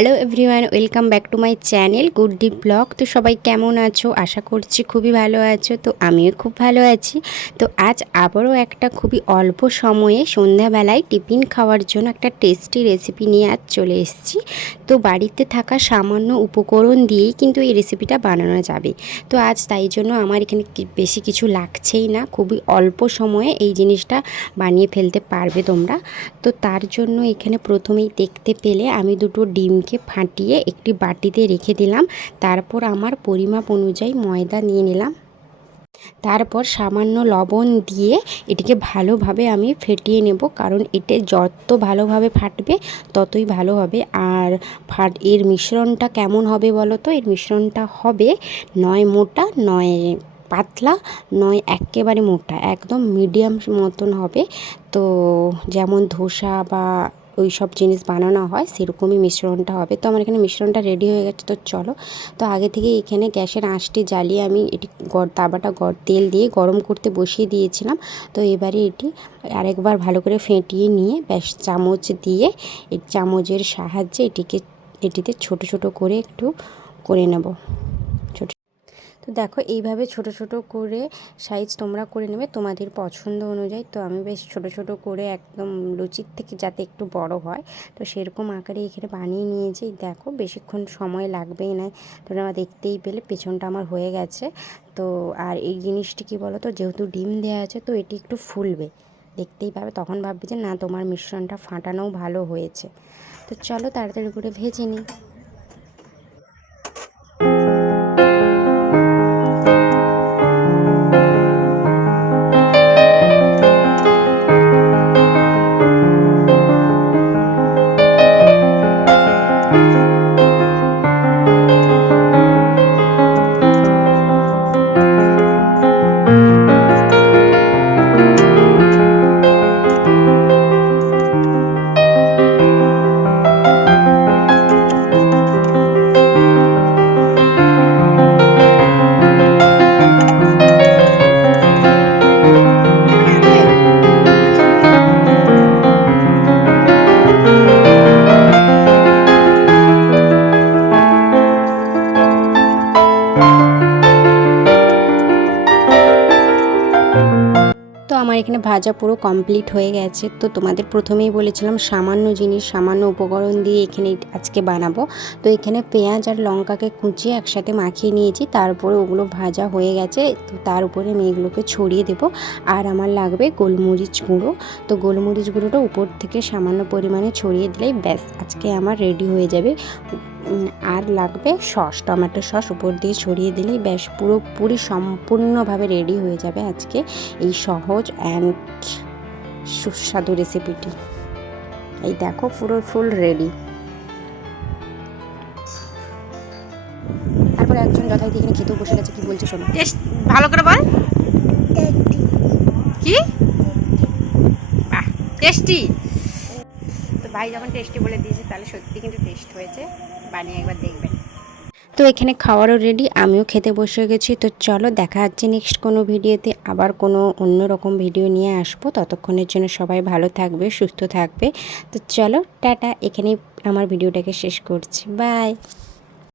Hello everyone, welcome back to my channel good D blog. তো সবাই কেমন আছো? আশা করছি খুবই ভালো আছো। তো আমিও খুব ভালো আছি। তো আজ আবারও একটা খুবই অল্প সময়ে সন্ধ্যাবেলায় টিফিন খাওয়ার জন্য একটা টেস্টি রেসিপি নিয়ে আজ চলে এসেছি। তো বাড়িতে থাকা সামান্য উপকরণ দিয়েই কিন্তু এই রেসিপিটা বানানো যাবে। তো আজ তাই জন্য আমার এখানে বেশি কিছু লাগছেই না, খুবই অল্প সময়ে এই জিনিসটা বানিয়ে ফেলতে পারবে তোমরা। তো তার জন্য এখানে প্রথমেই দেখতে পেলে আমি দুটো ডিমকে ফাটিয়ে একটি বাটিতে রেখে দিলাম। তারপর আমার পরিমাপ অনুযায়ী ময়দা নিয়ে নিলাম। তারপর সামান্য লবণ দিয়ে এটিকে ভালোভাবে আমি ফেটিয়ে নেব, কারণ এতে যত ভালোভাবে ফাটবে ততই ভালো হবে। আর এর মিশ্রণটা কেমন হবে বলো তো? এর মিশ্রণটা হবে নয় মোটা নয় পাতলা নয় একেবারে মোটা, একদম মিডিয়াম মতন হবে। তো যেমন ধোসা বা ওই সব জিনিস বানানো হয় সেরকমই মিশ্রণটা হবে। তো আমার এখানে মিশ্রণটা রেডি হয়ে গেছে। তো চলো, তো আগে থেকে এখানে গ্যাসের আঁচটি জ্বালিয়ে আমি এটি তাওয়াটা তেল দিয়ে গরম করতে বসিয়ে দিয়েছিলাম। তো এবারে এটি আরেকবার ভালো করে ফেটিয়ে নিয়ে ব্যাস চামচ দিয়ে এই চামচের সাহায্যে এটিতে ছোট ছোট করে একটু করে নেব। তো দেখো, এইভাবে ছোট ছোট করে সাইজ তোমরা করে নেবে তোমাদের পছন্দ অনুযায়ী। তো আমি বেশ ছোট ছোট করে একদম লুচির থেকে যাতে একটু বড় হয় তো সেরকম আকারে এখানে বানিয়ে নিয়েছি। দেখো, বেশিক্ষণ সময় লাগবেই না। তোমরা দেখতেই পেলে পেছনটা আমার হয়ে গেছে। তো আর এই জিনিসটি কী বলো তো, যেহেতু ডিম দেওয়া আছে তো এটি একটু ফুলবে, দেখতেই পাবে। তখন ভাববে যে না, তোমার মিশ্রণটা ফাটানোও ভালো হয়েছে। তো চলো তাড়াতাড়ি করে ভেজে নিই। তো আমার এখানে ভাজা পুরো কমপ্লিট হয়ে গেছে। তো তোমাদের প্রথমেই বলেছিলাম সামান্য জিনিস সামান্য উপকরণ দিয়ে এখানে আজকে বানাবো। তো এখানে পেঁয়াজ আর লঙ্কাকে কুচিয়ে একসাথে মাখিয়ে নিয়েছি, তারপরে ওগুলো ভাজা হয়ে গেছে। তো তার উপরে আমি এগুলোকে ছড়িয়ে দেবো। আর আমার লাগবে গোলমরিচ গুঁড়ো। তো গোলমরিচ গুঁড়োটা উপর থেকে সামান্য পরিমাণে ছড়িয়ে দিলেই ব্যাস আজকে আমার রেডি হয়ে যাবে। আর লাগবে সস, টমেটো সস উপর দিয়ে ছড়িয়ে দিলেই ব্যাস পুরোপুরি সম্পূর্ণভাবে রেডি হয়ে যাবে আজকে এই সহজ অ্যান্ড সুস্বাদু রেসিপিটি। এই দেখো, পুরো ফুল রেডি। তারপরে একজন যথারীতি এখানে খেতেও বসে গেছে। কি বলছে শোনো, ভালো করে বল। কি টেস্টি? তো ভাই যখন টেস্টি বলে দিয়েছে তাহলে সত্যি কিন্তু টেস্ট হয়েছে, বানিয়ে একবার দেখবেন। তো এখানে খাওয়ারও রেডি, আমিও খেতে বসে গেছি। তো চলো, দেখা হচ্ছে নেক্সট কোনো ভিডিওতে, আবার কোনো অন্যরকম ভিডিও নিয়ে আসবো। ততক্ষণের জন্য সবাই ভালো থাকবে, সুস্থ থাকবে। তো চলো টাটা, এখানেই আমার ভিডিওটাকে শেষ করছি। বাই।